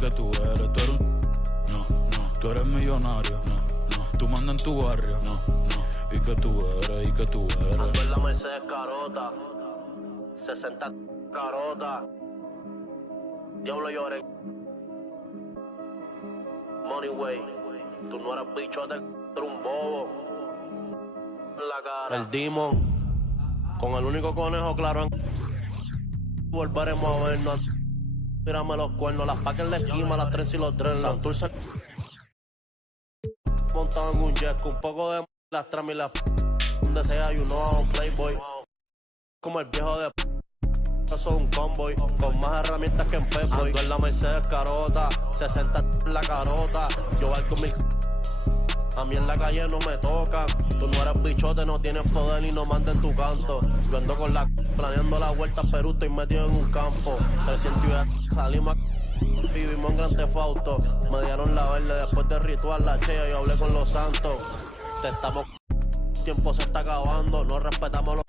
que tú eres un... No, tú eres millonario. No, tú mandas en tu barrio. No, y que tú eres. Ando en la Mercedes carota, 60 carota, diablo lloré. Money way, tú no eres bichote, tú eres un bobo. En la cara. El Demon, con el único conejo claro en... Volveremos a vernos. Tírame los cuernos, las pacas en la esquina, las tres y los dreadlocks. Santurce montado en un jet con un poco de las tramas y las donde sea, you know, playboy. Como el viejo de soy un convoy, con más herramientas que en Pepboy. Ando en la Mercedes carota, 60 en la carota. Yo valgo mil. A mí en la calle no me tocan. Tú no eres bichote, no tienes poder y no mandas en tu canto. Yo ando con la planeando la vuelta a Perú, estoy metido en un campo. 300 y salimos vivimos en Gran Tefauto. Me dieron la verde después del ritual, la chea, yo hablé con los santos. Te estamos... El tiempo se está acabando, no respetamos los...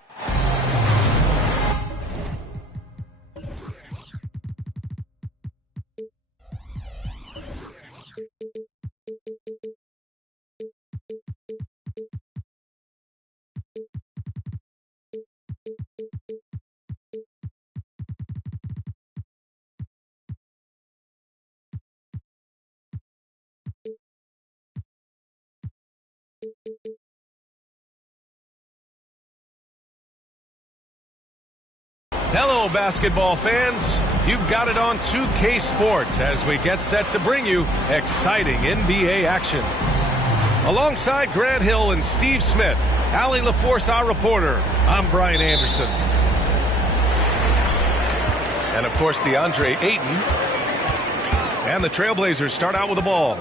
Hello, basketball fans. You've got it on 2K Sports as we get set to bring you exciting NBA action. Alongside Grant Hill and Steve Smith, Allie LaForce, our reporter, I'm Brian Anderson. And, of course, DeAndre Ayton. And the Trailblazers start out with the ball.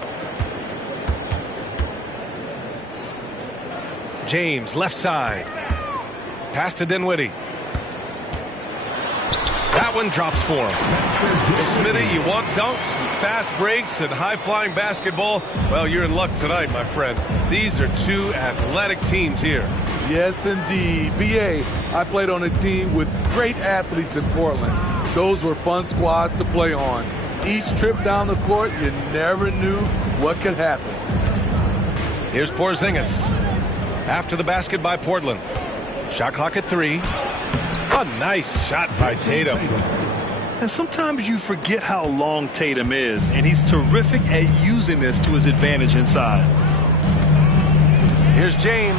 James, left side. Pass to Dinwiddie. That one drops for him. Well, Smitty, you want dunks, fast breaks, and high-flying basketball? Well, you're in luck tonight, my friend. These are two athletic teams here. Yes, indeed. B.A., I played on a team with great athletes in Portland. Those were fun squads to play on. Each trip down the court, you never knew what could happen. Here's Porzingis. After the basket by Portland. Shot clock at 3. A nice shot by Tatum. And sometimes you forget how long Tatum is, and he's terrific at using this to his advantage inside. Here's James.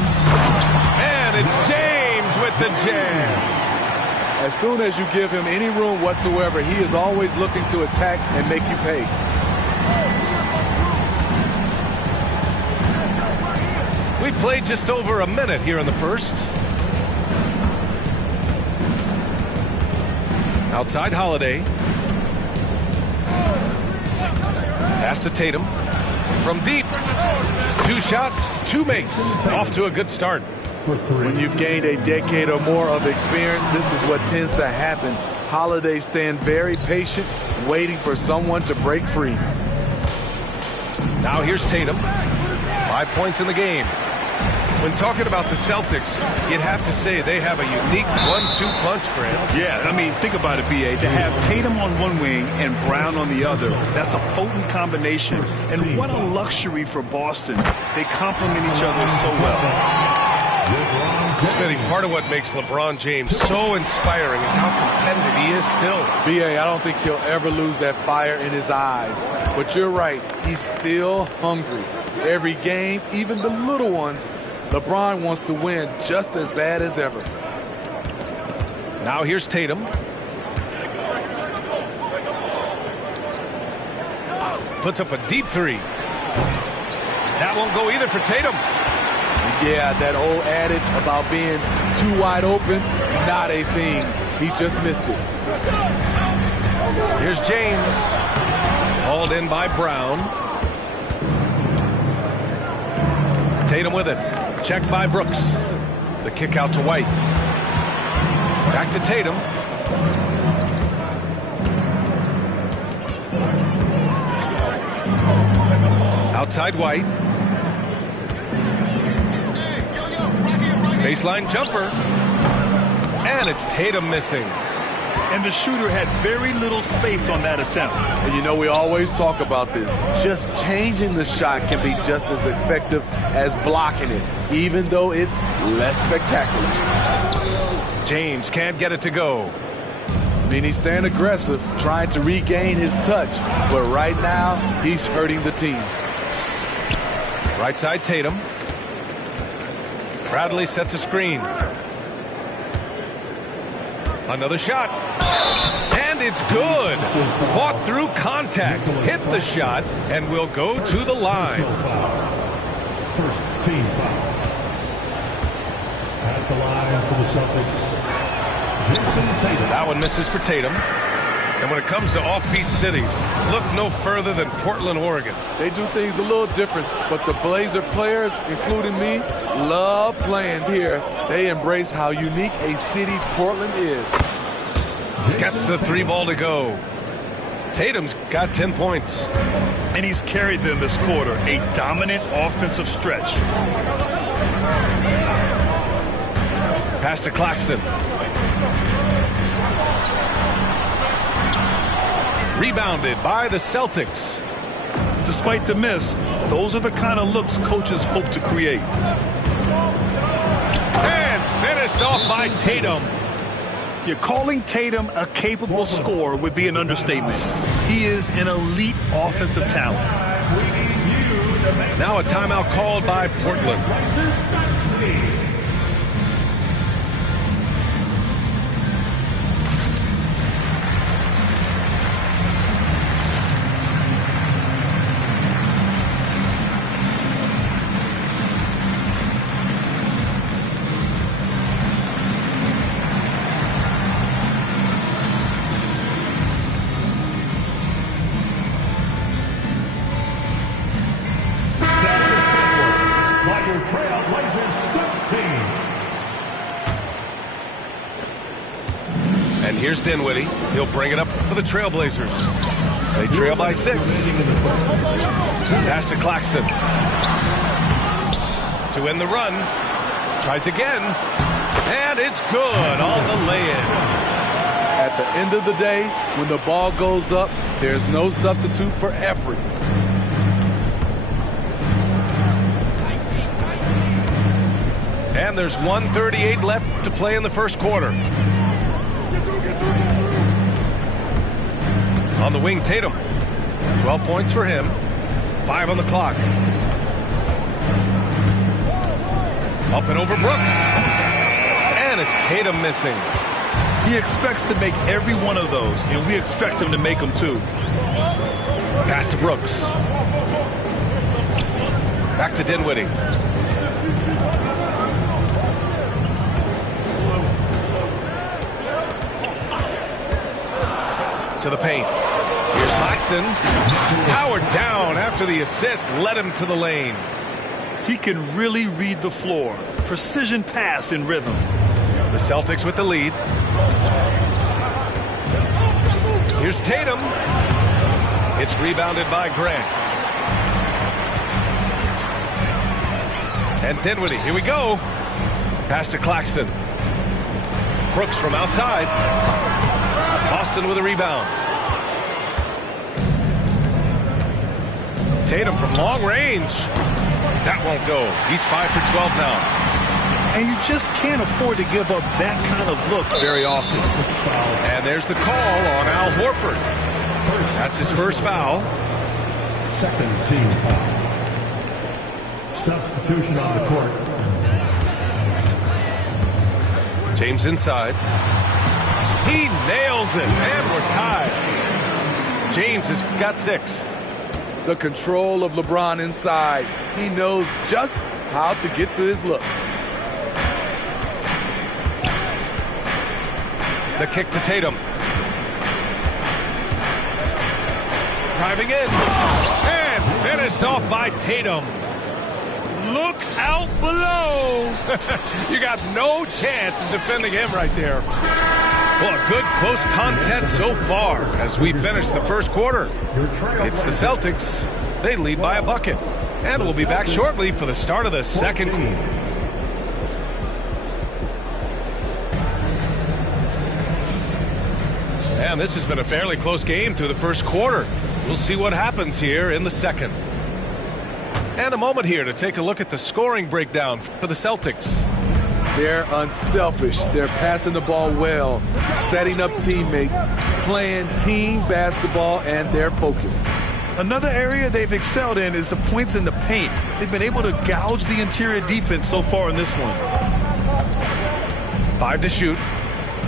And it's James with the jam. As soon as you give him any room whatsoever, he is always looking to attack and make you pay. We played just over a minute here in the first. Outside Holiday. Pass to Tatum. From deep. 2 shots, 2 makes. Off to a good start. When you've gained a decade or more of experience, this is what tends to happen. Holiday stand very patient, waiting for someone to break free. Now here's Tatum. 5 points in the game. When talking about the Celtics, you'd have to say they have a unique 1-2 punch, Grant. Yeah, I mean, think about it, B.A. To have Tatum on one wing and Brown on the other, that's a potent combination. And what a luxury for Boston. They complement each other so well. Smitty, part of what makes LeBron James so inspiring is how competitive he is still. B.A., I don't think he'll ever lose that fire in his eyes. But you're right, he's still hungry. Every game, even the little ones, LeBron wants to win just as bad as ever. Now here's Tatum. Puts up a deep 3. That won't go either for Tatum. Yeah, that old adage about being too wide open, not a thing. He just missed it. Here's James. Hauled in by Brown. Tatum with it. Checked by Brooks. The kick out to White. Back to Tatum. Outside White. Baseline jumper. And it's Tatum missing. and the shooter had very little space on that attempt. And you know, we always talk about this. Just changing the shot can be just as effective as blocking it, even though it's less spectacular. James can't get it to go. I mean, he's staying aggressive, trying to regain his touch, but right now, he's hurting the team. Right side Tatum. Bradley sets a screen. Another shot. And it's good. Fought through contact. Hit the shot and will go to the line. First team foul. At the line for the Celtics, Jason Tatum. That one misses for Tatum. And when it comes to offbeat cities, look no further than Portland, Oregon. They do things a little different, but the Blazer players, including me, love playing here. They embrace how unique a city Portland is. Gets the 3-ball to go. Tatum's got 10 points. And he's carried them this quarter, a dominant offensive stretch. Pass to Claxton. Rebounded by the Celtics. Despite the miss, those are the kind of looks coaches hope to create. And finished off by Tatum. You're calling Tatum a capable scorer would be an understatement. He is an elite offensive talent. Now a timeout called by Portland. Here's Dinwiddie. He'll bring it up for the Trailblazers. They trail by 6. Pass to Claxton. To end the run. Tries again. And it's good on the lay-in. At the end of the day, when the ball goes up, there's no substitute for effort. And there's 1:38 left to play in the first quarter. On the wing, Tatum. 12 points for him. 5 on the clock. Up and over Brooks. And it's Tatum missing. He expects to make every one of those, and we expect him to make them too. Pass to Brooks. Back to Dinwiddie. To the paint. Here's Claxton. Powered down after the assist led him to the lane. He can really read the floor. Precision pass in rhythm. The Celtics with the lead. Here's Tatum. It's rebounded by Grant. And Dinwiddie, here we go. Pass to Claxton. Brooks from outside. Boston with a rebound. Tatum from long range. That won't go. He's 5 for 12 now. And you just can't afford to give up that kind of look very often. And there's the call on Al Horford. That's his first foul. Second team foul. Substitution on the court. James inside. He nails it, and we're tied. James has got 6. The control of LeBron inside. He knows just how to get to his look. The kick to Tatum. Driving in. And finished off by Tatum. Look out below. You got no chance of defending him right there. Well, a good close contest so far as we finish the first quarter. It's the Celtics. They lead by a bucket. And we'll be back shortly for the start of the second quarter. And this has been a fairly close game through the first quarter. We'll see what happens here in the second. And a moment here to take a look at the scoring breakdown for the Celtics. They're unselfish. They're passing the ball well, setting up teammates, playing team basketball, and they're focused. Another area they've excelled in is the points in the paint. They've been able to gouge the interior defense so far in this one. 5 to shoot.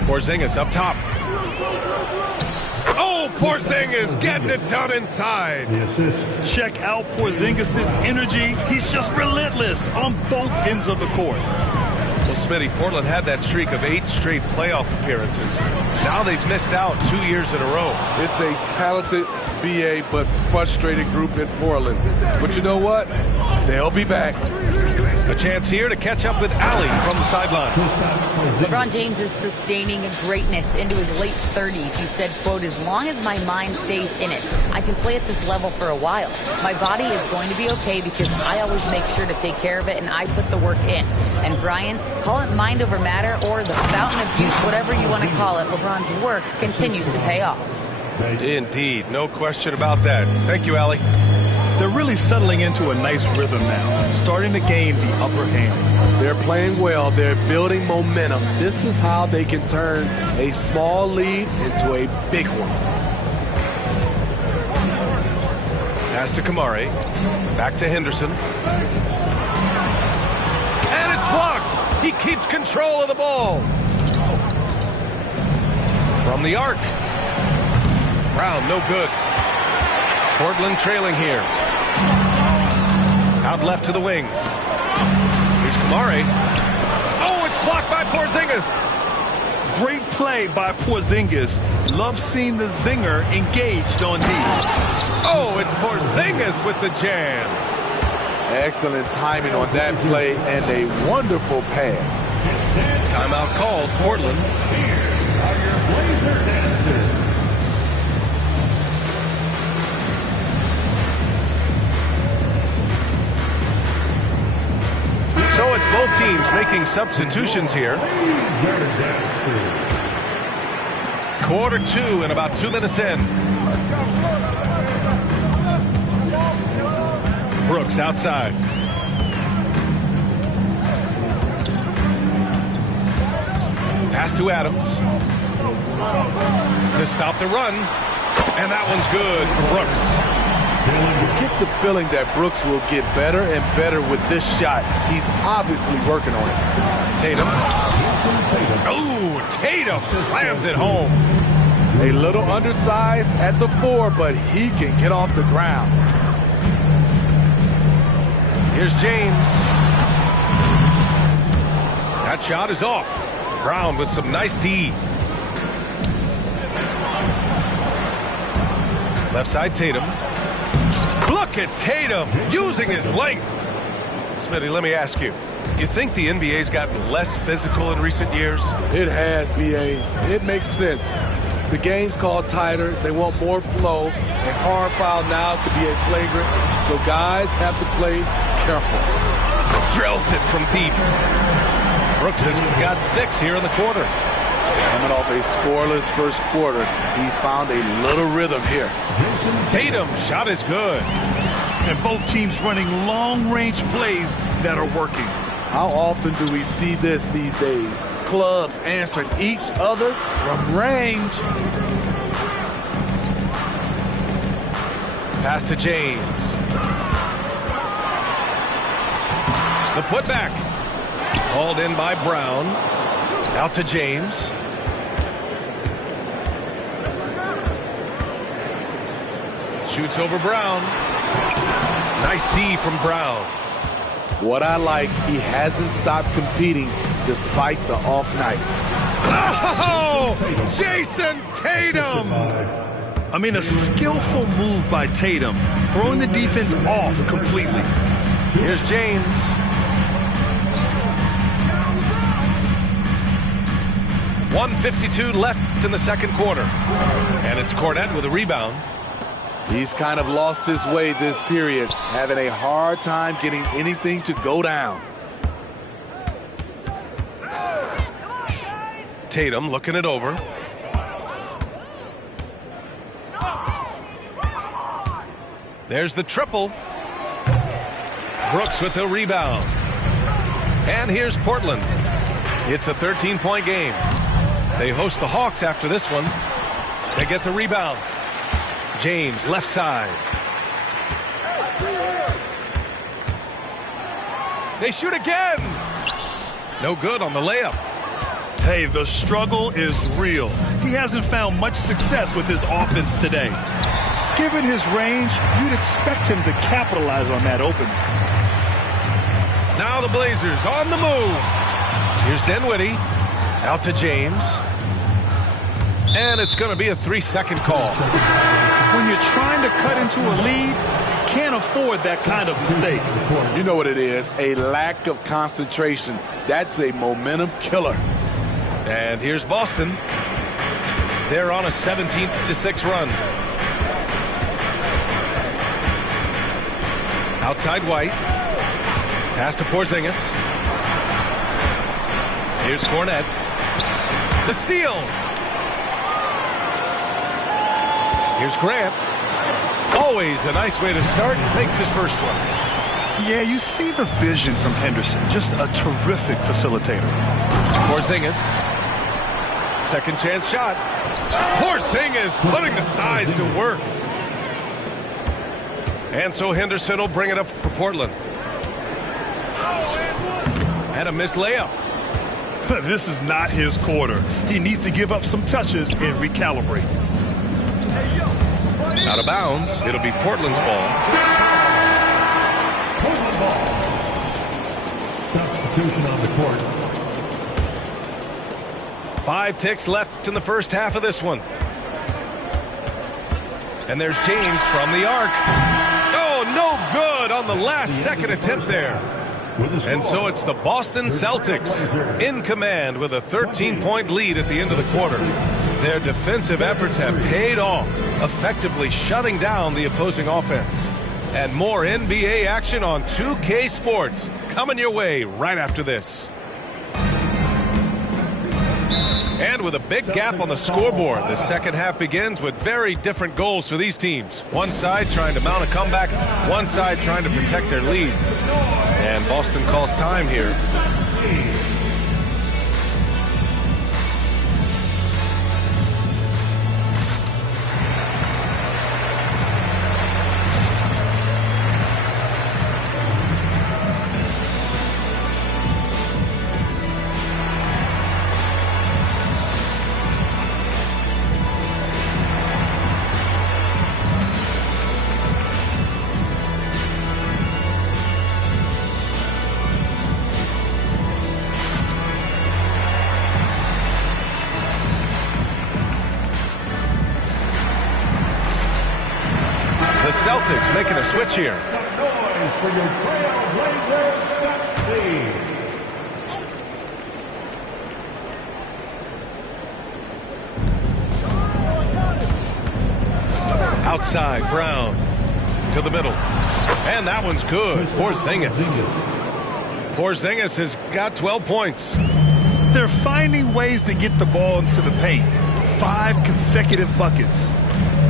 Porzingis up top. Oh, Porzingis getting it done inside. The assist. Check out Porzingis' energy. He's just relentless on both ends of the court. Well, Smitty, Portland had that streak of 8 straight playoff appearances. Now they've missed out 2 years in a row. It's a talented BA but frustrated group in Portland. But you know what? They'll be back. A chance here to catch up with Ali from the sideline. LeBron James is sustaining greatness into his late 30s. He said, quote, "As long as my mind stays in it, I can play at this level for a while. My body is going to be okay because I always make sure to take care of it and I put the work in." And Brian, call it mind over matter or the fountain of youth, whatever you want to call it, LeBron's work continues to pay off. Indeed, no question about that. Thank you, Ali. They're really settling into a nice rhythm now, starting to gain the upper hand. They're playing well. They're building momentum. This is how they can turn a small lead into a big one. Pass to Kamari. Back to Henderson. And it's blocked. He keeps control of the ball. From the arc. Brown, no good. Portland trailing here. Out left to the wing. Here's Kamari. Oh, it's blocked by Porzingis. Great play by Porzingis. Love seeing the zinger engaged on D. Oh, it's Porzingis with the jam. Excellent timing on that play and a wonderful pass. Timeout called, Portland. So it's both teams making substitutions here. Quarter 2 and about 2 minutes in. Brooks outside. Pass to Adams. To stop the run. And that one's good for Brooks. You get the feeling that Brooks will get better and better with this shot. He's obviously working on it. Tatum. Oh, Tatum slams it home. A little undersized at the 4, but he can get off the ground. Here's James. That shot is off. Brown with some nice D. Left side Tatum. Look at Tatum using his length. Smitty, let me ask you. You think the NBA's gotten less physical in recent years? It has, B.A. It makes sense. The game's called tighter. They want more flow. A hard foul now could be a flagrant, so guys have to play careful. Drills it from deep. Brooks has got 6 here in the quarter. Coming off a scoreless first quarter, he's found a little rhythm here. Tatum, shot is good. And both teams running long-range plays that are working. How often do we see this these days? Clubs answering each other from range. Pass to James. The putback. Called in by Brown. Out to James. Shoots over Brown. Nice D from Brown. What I like, he hasn't stopped competing despite the off night. Oh, Jason Tatum! I mean, a skillful move by Tatum, throwing the defense off completely. Here's James. .152 left in the second quarter. And it's Cornette with a rebound. He's kind of lost his way this period, having a hard time getting anything to go down. Tatum looking it over. There's the triple. Brooks with the rebound. And here's Portland. It's a 13-point game. They host the Hawks after this one. They get the rebound. James, left side. They shoot again. No good on the layup. Hey, the struggle is real. He hasn't found much success with his offense today. Given his range, you'd expect him to capitalize on that opening. Now the Blazers on the move. Here's Dinwiddie. Out to James. And it's going to be a 3-second call. When you're trying to cut into a lead, can't afford that kind of mistake. You know what it is, a lack of concentration. That's a momentum killer. And here's Boston. They're on a 17-6 run. Outside White. Pass to Porzingis. Here's Cornette. The steal. Here's Grant. Always a nice way to start. Makes his first one. Yeah, you see the vision from Henderson. Just a terrific facilitator. Porzingis. Second chance shot. Porzingis putting the size to work. And so Henderson will bring it up for Portland. And a missed layup. This is not his quarter. He needs to give up some touches and recalibrate. Out of bounds. It'll be Portland's ball. Portland ball. Substitution on the court. 5 ticks left in the first half of this one. And there's James from the arc. Oh, no good on the last second attempt there. And so it's the Boston Celtics in command with a 13-point lead at the end of the quarter. Their defensive efforts have paid off, effectively shutting down the opposing offense. And more NBA action on 2K Sports coming your way right after this. And with a big gap on the scoreboard, the second half begins with very different goals for these teams. One side trying to mount a comeback, one side trying to protect their lead. And Boston calls time here. Celtics making a switch here. For your Trailblazers, outside, Brown to the middle. And that one's good. Porzingis. Porzingis has got 12 points. They're finding ways to get the ball into the paint. 5 consecutive buckets.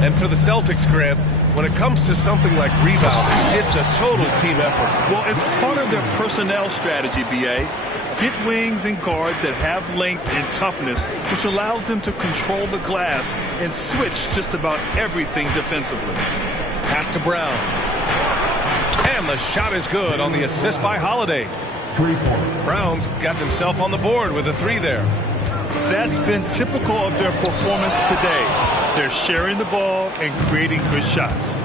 And for the Celtics, Grant, when it comes to something like rebounding, it's a total team effort. Well, it's part of their personnel strategy, B.A. Get wings and guards that have length and toughness, which allows them to control the glass and switch just about everything defensively. Pass to Brown. And the shot is good on the assist by Holiday. 3 points. Brown's got himself on the board with a 3 there. That's been typical of their performance today. They're sharing the ball and creating good shots.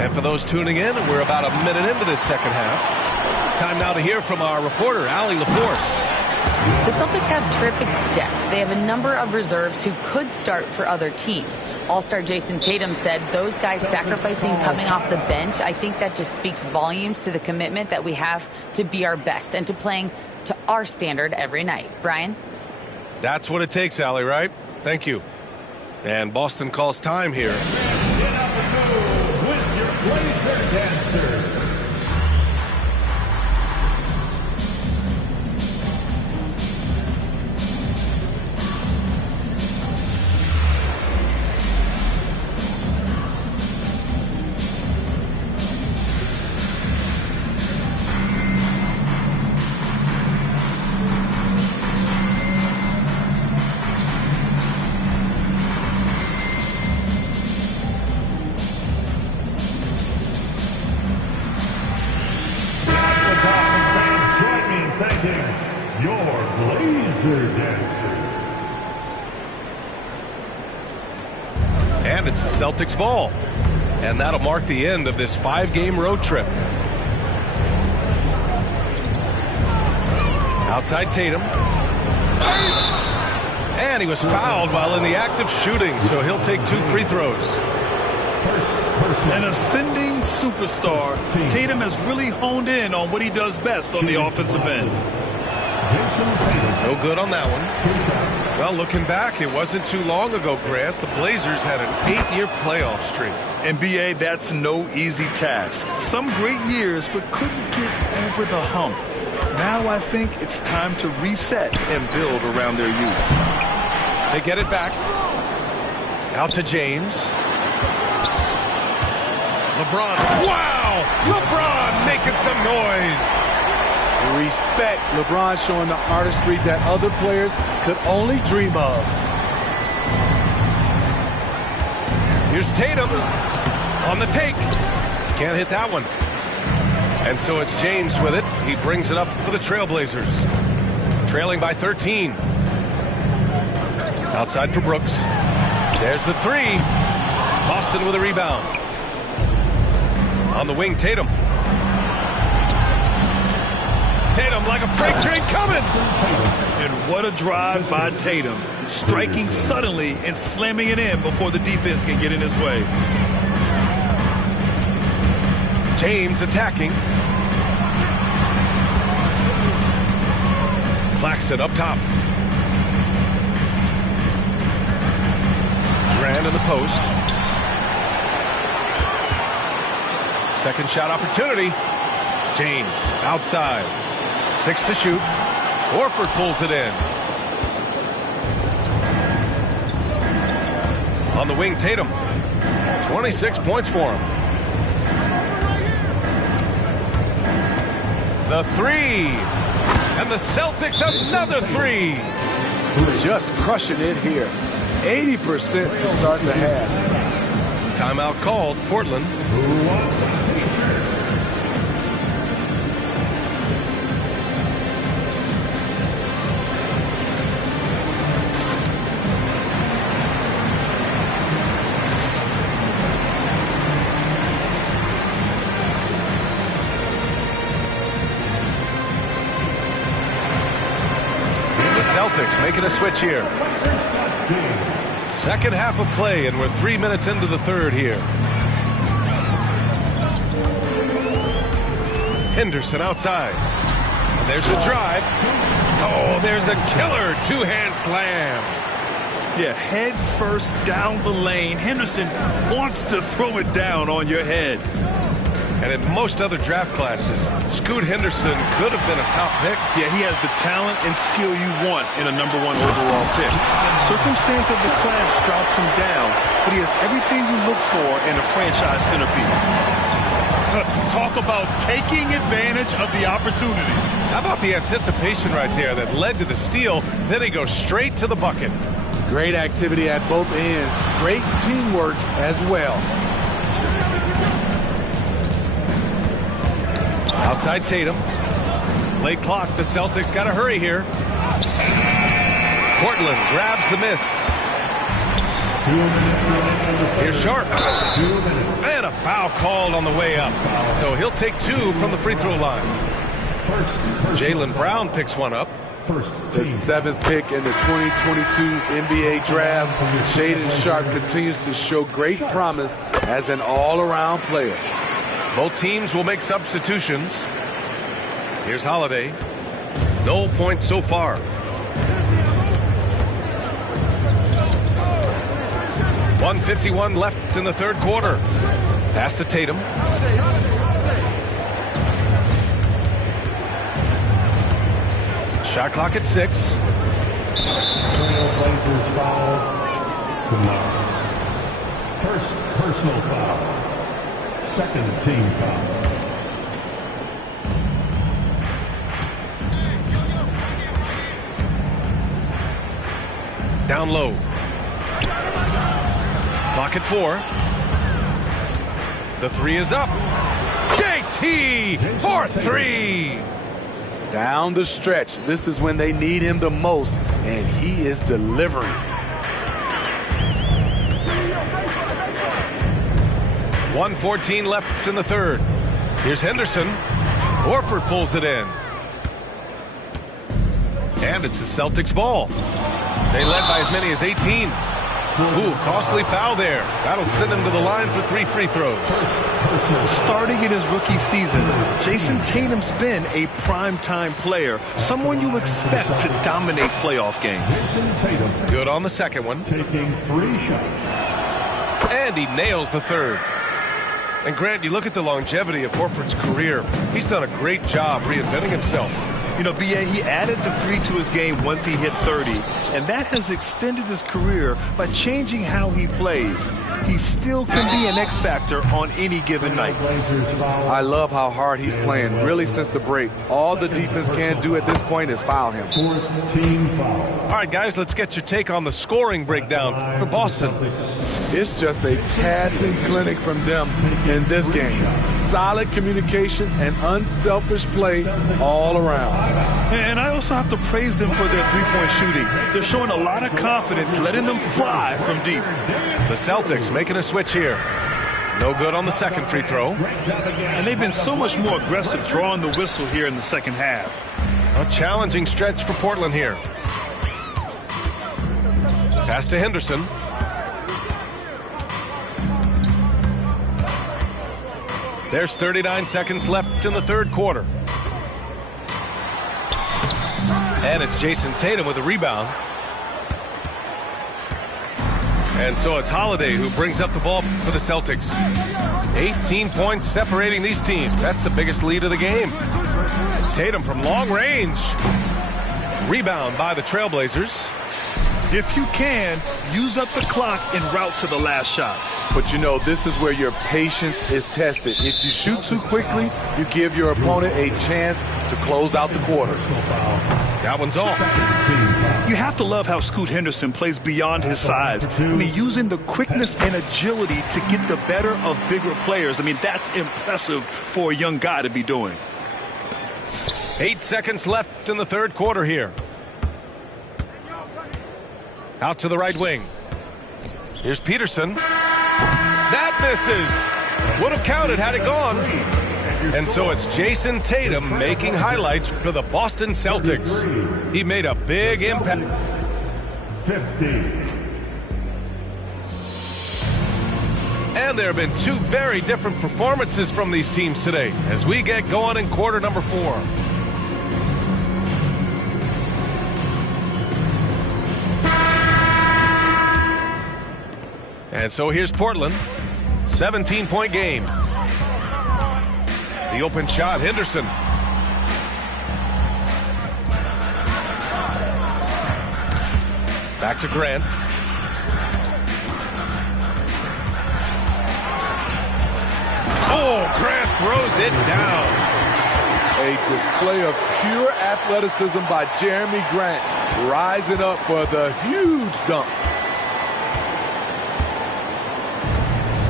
And for those tuning in, we're about a minute into this second half. Time now to hear from our reporter, Allie LaForce. The Celtics have terrific depth. They have a number of reserves who could start for other teams. All-star Jason Tatum said those guys sacrificing coming off the bench, I think that just speaks volumes to the commitment that we have to be our best and to playing to our standard every night. Brian? That's what it takes, Allie, right? Thank you. And Boston calls time here. Get out the move with your Blazer dancer. And it's the Celtics ball. And that'll mark the end of this 5-game road trip. Outside Tatum. And he was fouled while in the act of shooting, so he'll take 2 free throws. An ascending superstar, Tatum has really honed in on what he does best on the offensive end. No good on that one. Well, looking back, it wasn't too long ago, Grant. The Blazers had an 8-year playoff streak. NBA, that's no easy task. Some great years, but couldn't get over the hump. Now I think it's time to reset and build around their youth. They get it back. Out to James. LeBron. Wow! LeBron making some noise. Respect. LeBron showing the artistry that other players could only dream of. Here's Tatum on the take. Can't hit that one. And so it's James with it. He brings it up for the Trailblazers. Trailing by 13. Outside for Brooks. There's the 3. Boston with a rebound. On the wing, Tatum. Tatum like a freight train coming. And what a drive by Tatum. Striking suddenly and slamming it in before the defense can get in his way. James attacking. Claxton up top. Grant in the post. Second shot opportunity. James outside. 6 to shoot. Horford pulls it in. On the wing, Tatum. 26 points for him. The 3. And the Celtics another 3. Just crushing it here. 80% to start the half. Timeout called, Portland. Celtics making a switch here. Second half of play, and we're 3 minutes into the third here. Henderson outside. And there's the drive. Oh, there's a killer 2-hand slam. Yeah, head first down the lane. Henderson wants to throw it down on your head. And in most other draft classes, Scoot Henderson could have been a top pick. Yeah, he has the talent and skill you want in a #1 overall pick. Circumstance of the class drops him down, but he has everything you look for in a franchise centerpiece. Talk about taking advantage of the opportunity. How about the anticipation right there that led to the steal? Then he goes straight to the bucket. Great activity at both ends. Great teamwork as well. Outside Tatum. Late clock. The Celtics got to hurry here. Portland grabs the miss. Here's Sharp. And a foul called on the way up. So he'll take 2 from the free throw line. Jaylen Brown picks one up. The 7th pick in the 2022 NBA draft. Shaedon Sharp continues to show great promise as an all-around player. Both teams will make substitutions. Here's Holiday. No points so far. .151 left in the third quarter. Pass to Tatum. Shot clock at 6. First personal foul. Second team foul. Down low. Clock at 4. The 3 is up. JT for 3. Down the stretch, this is when they need him the most, and he is delivering. .114 left in the third. Here's Henderson. Horford pulls it in. And it's the Celtics ball. They led by as many as 18. Ooh, costly foul there. That'll send him to the line for 3 free throws. Starting in his rookie season, Jason Tatum's been a prime-time player, someone you expect to dominate playoff games. Good on the second one. Taking 3 shots. And he nails the third. And Grant, you look at the longevity of Horford's career. He's done a great job reinventing himself. You know, B.A., he added the 3 to his game once he hit 30, and that has extended his career by changing how he plays. He still can be an X factor on any given night. I love how hard he's playing, really since the break. All the defense can do at this point is foul him. 4th team foul. All right, guys, let's get your take on the scoring breakdown for Boston. It's just a passing clinic from them in this game. Solid communication and unselfish play all around. And I also have to praise them for their three-point shooting. They're showing a lot of confidence, letting them fly from deep. The Celtics making a switch here. No good on the second free throw. And they've been so much more aggressive drawing the whistle here in the second half. A challenging stretch for Portland here. Pass to Henderson. There's 39 seconds left in the third quarter. And it's Jason Tatum with a rebound. And so it's Holiday who brings up the ball for the Celtics. 18 points separating these teams. That's the biggest lead of the game. Tatum from long range. Rebound by the Trailblazers. If you can, use up the clock en route to the last shot. But you know, this is where your patience is tested. If you shoot too quickly, you give your opponent a chance to close out the quarter. That one's off. You have to love how Scoot Henderson plays beyond his size. I mean, using the quickness and agility to get the better of bigger players. I mean, that's impressive for a young guy to be doing. 8 seconds left in the third quarter here. Out to the right wing. Here's Peterson. That misses. Would have counted had it gone. And so it's Jason Tatum making highlights for the Boston Celtics. He made a big impact. 50. And there have been 2 very different performances from these teams today as we get going in quarter number 4. And so here's Portland. 17-point game. The open shot, Henderson. Back to Grant. Oh, Grant throws it down. A display of pure athleticism by Jeremy Grant, rising up for the huge dunk.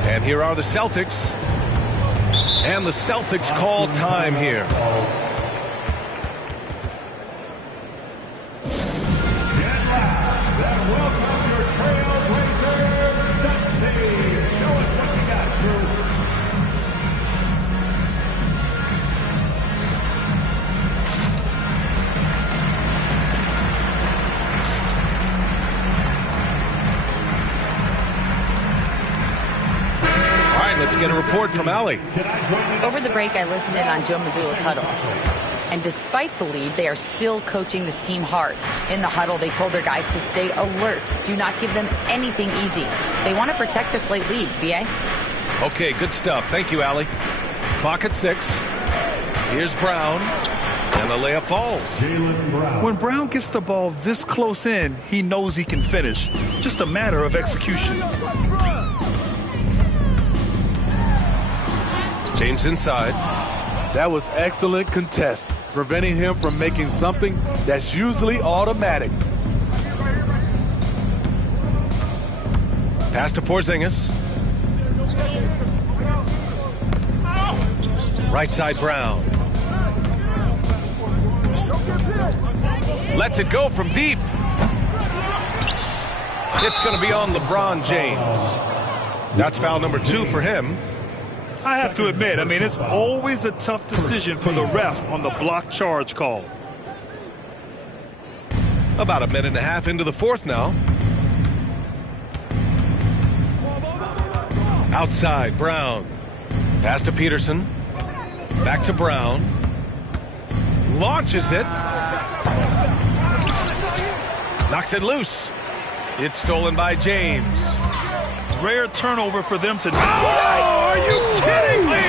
And here are the Celtics. And the Celtics call time here. Let's get a report from Allie. Over the break, I listened in on Joe Mazzulla's huddle. And despite the lead, they are still coaching this team hard. In the huddle, they told their guys to stay alert. Do not give them anything easy. They want to protect this late lead, B.A. Okay, good stuff. Thank you, Allie. Clock at 6. Here's Brown. And the layup falls. When Brown gets the ball this close in, he knows he can finish. Just a matter of execution. James inside. That was excellent contest, preventing him from making something that's usually automatic. Pass to Porzingis. Right side Brown. lets it go from deep. It's going to be on LeBron James. That's foul number 2 for him. I have to admit, I mean, it's always a tough decision for the ref on the block charge call. About a minute and a half into the fourth now. Outside, Brown. Pass to Peterson. Back to Brown. Launches it. Knocks it loose. It's stolen by James. Rare turnover for them to... Oh, are you kidding me?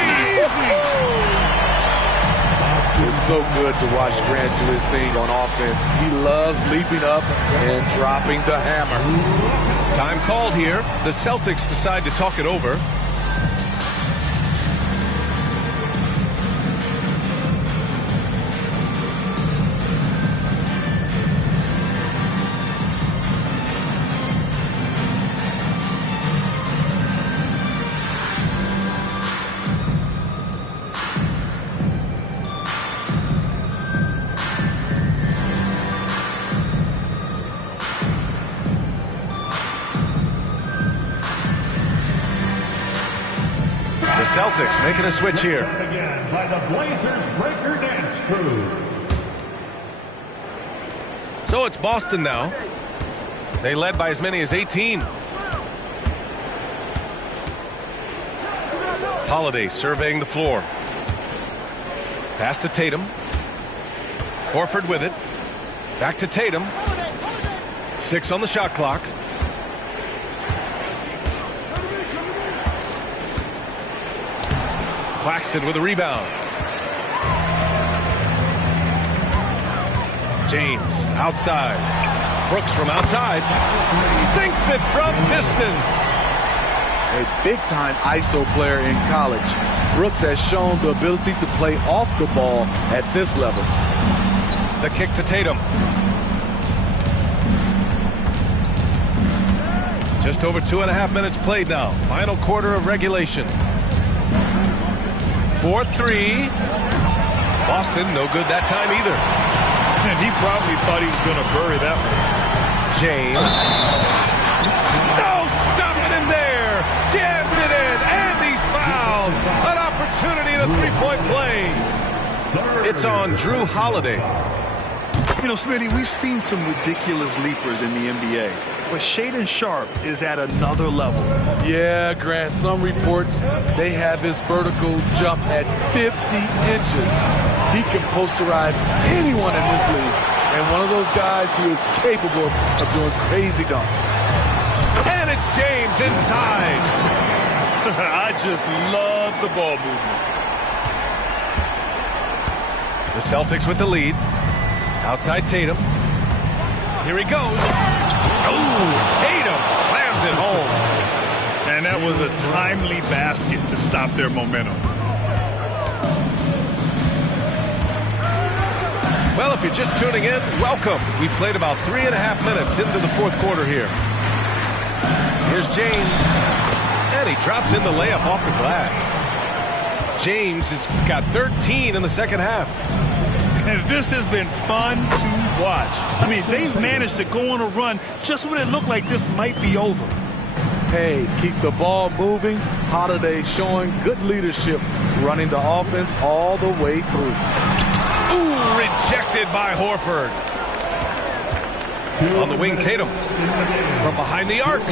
It's so good to watch Grant do his thing on offense. He loves leaping up and dropping the hammer. Time called here. The Celtics decide to talk it over. The Celtics making a switch here. Again by the Blazers Breaker Dance Crew. So it's Boston now. They led by as many as 18. Holiday surveying the floor. Pass to Tatum. Horford with it. Back to Tatum. 6 on the shot clock. Claxton with a rebound. James outside. Brooks from outside. Sinks it from distance. A big-time ISO player in college. Brooks has shown the ability to play off the ball at this level. The kick to Tatum. Just over 2.5 minutes played now. Final quarter of regulation. 4-3. Boston, no good that time either. And he probably thought he was going to bury that one. James. No, stopping him there. Jams it in, and he's fouled. An opportunity in a three-point play. It's on Drew Holiday. You know, Smitty, we've seen some ridiculous leapers in the NBA. But Shaedon Sharpe is at another level. Yeah, Grant, some reports they have his vertical jump at 50 inches. He can posterize anyone in this league. And one of those guys who is capable of doing crazy dunks. And it's James inside. I just love the ball movement. The Celtics with the lead. Outside Tatum. Here he goes. Oh, Tatum slams it home. And that was a timely basket to stop their momentum. Well, if you're just tuning in, welcome. We played about 3.5 minutes into the fourth quarter here. Here's James. And he drops in the layup off the glass. James has got 13 in the second half. And this has been fun to watch. I mean, they've managed to go on a run just when it looked like this might be over. Hey, keep the ball moving. Holiday showing good leadership, running the offense all the way through. Ooh, rejected by Horford. On the wing, Tatum. From behind the arc.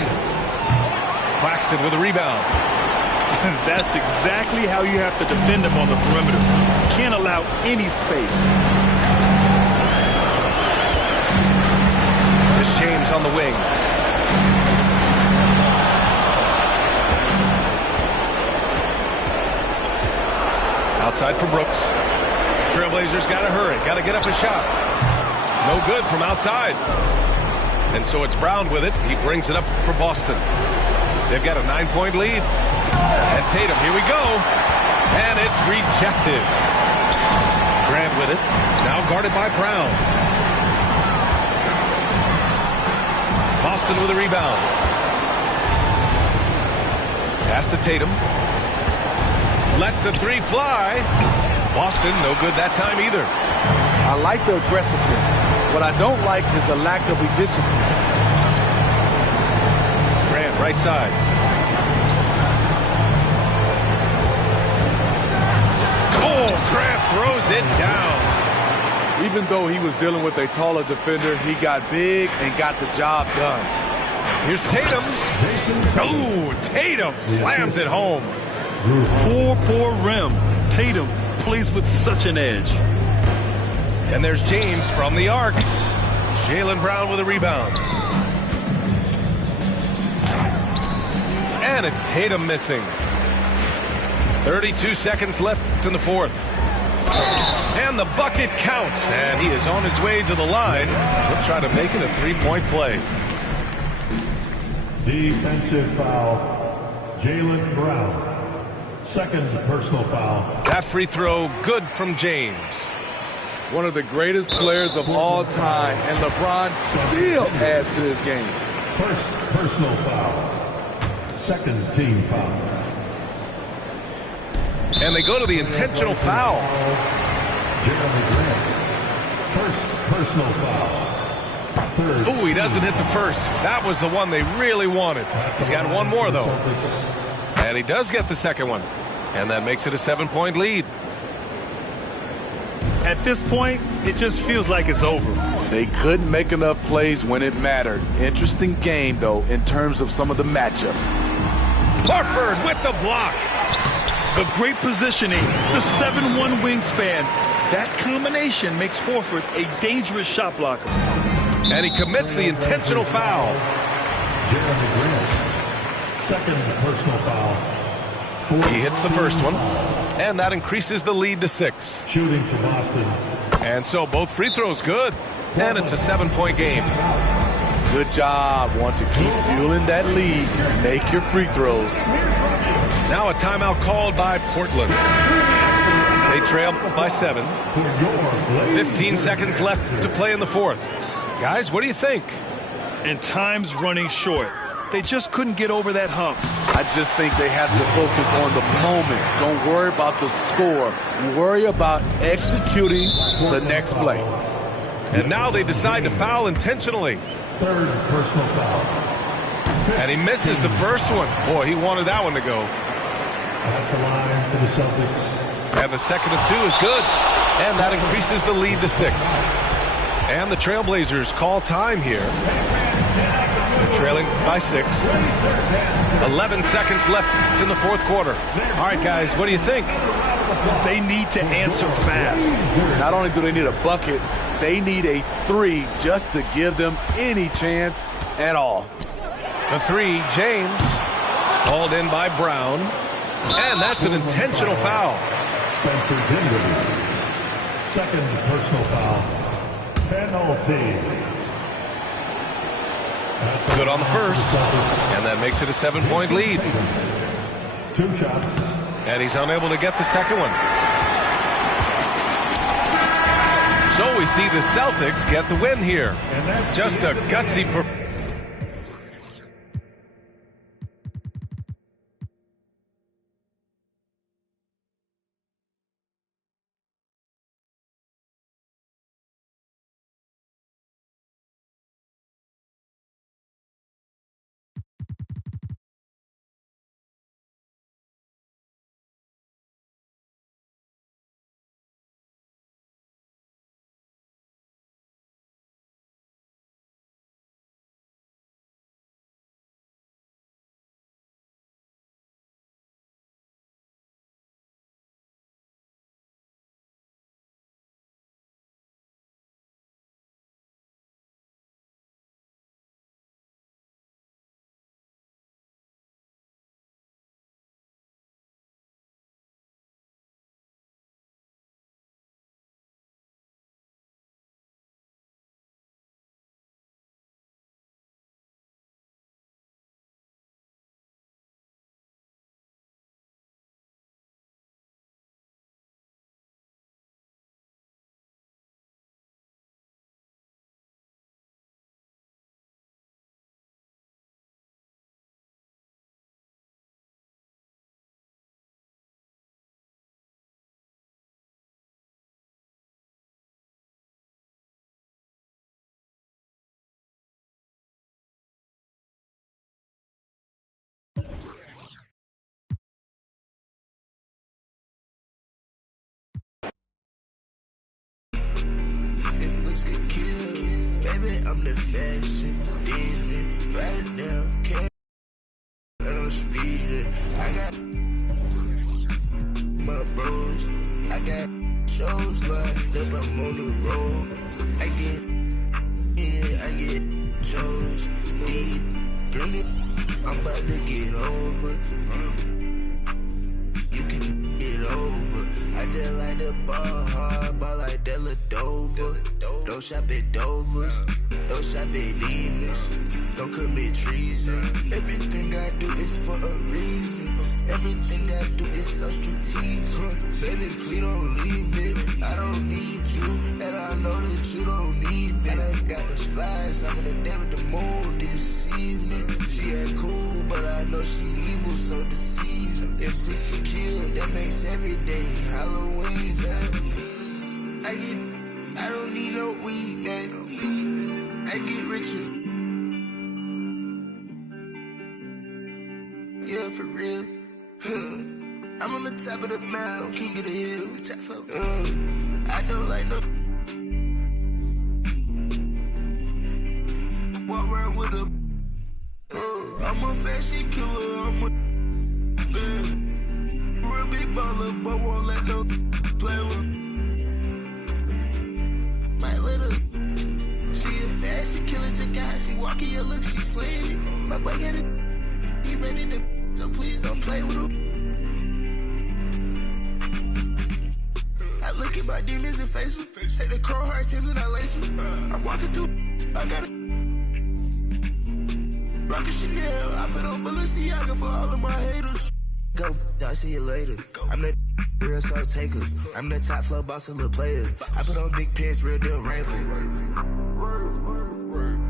Claxton with a rebound. That's exactly how you have to defend him on the perimeter. Can't allow any space. There's James on the wing. Outside for Brooks. Trailblazers got to hurry. Got to get up a shot. No good from outside. And so it's Brown with it. He brings it up for Boston. They've got a 9-point lead. And Tatum, here we go. And it's rejected. Grant with it. Now guarded by Brown. Boston with a rebound. Pass to Tatum. Lets the three fly. Boston, no good that time either. I like the aggressiveness. What I don't like is the lack of efficiency. Grant, right side. Oh, Grant throws it down. Even though he was dealing with a taller defender, he got big and got the job done. Here's Tatum. Oh, Tatum slams it home. Poor rim. Tatum plays with such an edge. And there's James from the arc. Jaylen Brown with a rebound. And it's Tatum missing. 32 seconds left in the fourth. And the bucket counts. And he is on his way to the line. He'll try to make it a three-point play. Defensive foul, Jaylen Brown. Second personal foul. That free throw good from James. One of the greatest players of all time, and LeBron still adds to his game. First personal foul. Second team foul. And they go to the intentional foul. Jeremy Grant. First personal foul. Third. Oh, he doesn't hit the first. That was the one they really wanted. He's got one more, though. And he does get the second one. And that makes it a 7-point lead. At this point, it just feels like it's over. They couldn't make enough plays when it mattered. Interesting game, though, in terms of some of the matchups. Horford with the block. The great positioning, the 7'1" wingspan. That combination makes Horford a dangerous shot blocker. And he commits the intentional foul. Jeremy Grant. Second personal foul. He hits the first one. And that increases the lead to 6. Shooting for Boston. And so both free throws good. And it's a 7-point game. Good job. Want to keep fueling that lead. Make your free throws. Now a timeout called by Portland. They trail by 7. 15 seconds left to play in the fourth. Guys, what do you think? And time's running short. They just couldn't get over that hump. I just think they have to focus on the moment. Don't worry about the score. Worry about executing the next play. And now they decide to foul intentionally. Third personal foul. And he misses the first one. Boy, he wanted that one to go. At the line for the Celtics. And the second of 2 is good. And that increases the lead to 6. And the Trailblazers call time here. They're trailing by 6. 11 seconds left in the fourth quarter. All right, guys, what do you think? They need to answer fast. Not only do they need a bucket, they need a 3 just to give them any chance at all. The 3, James, hauled in by Brown. And that's an intentional foul. Spencer Dinwiddie. Second personal foul. Penalty. Good on the first. And that makes it a 7-point lead. 2 shots. And he's unable to get the second one. So we see the Celtics get the win here. Just a gutsy performance. looks could kill. Baby, I'm the fashion demon. Right now, can't I don't speed it. I got my bros. I got shows lined up, I'm on the road. I get shows deep. Bring it, I'm about to get over. You can get over. I just like the ball hard, ball like Della Dover. Don't shop at Dover's, don't shop at Demons. Don't commit treason. Everything I do is for a reason. Everything I do is so strategic. Baby, please don't leave me. I don't need you, and I know that you don't need me. And I got those flies, I'm in the day with the moon this evening. She ain't cool, but I know she evil, so deceiving. If this can kill, that makes every day Halloween. I don't need no weed, man. I get richer. Yeah, for real. I'm on the top of the mountain, king of the hill. I don't like no. Walk around with a. I'm a fashion killer. I'm a. Real big baller, but won't let no play with. My little. She a fashion killer, check out. She walking your look, she slaying it. My boy got it. He ready to. So please don't play with him. I look at my demons and face them. Take the crow heart Timbs and I lace them. I'm walking through. I got it. Rockin' Chanel. I put on Balenciaga for all of my haters. Go, I'll see you later. I'm the real soul taker. I'm the top flow boss and little player. I put on big pants, real deal rainful.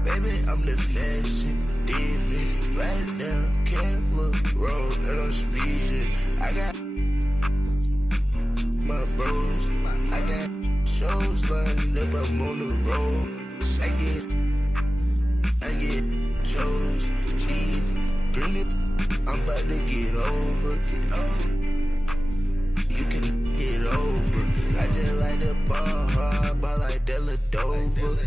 Baby, I'm the fashion demon. Right now, can't look road and I'm speeding. I got my bros. I got shows lined up, I'm on the road. I get shows, cheese, bring it. I'm about to get over. You can get over. I just like the ball hard, ball like Della Dover.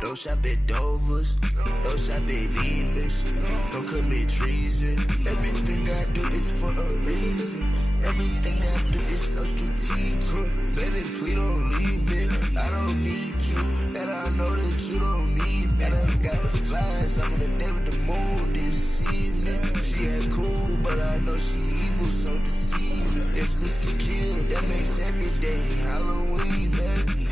Don't shop at Dover's, don't shop at Demons. Don't commit treason. Everything I do is for a reason. Everything I do is so strategic. Baby, please don't leave me. I don't need you, and I know that you don't need me. And I got the flies, I'm in the day with the moon this evening. She ain't cool, but I know she evil, so deceiving. If this can kill, that makes every day Halloween, man.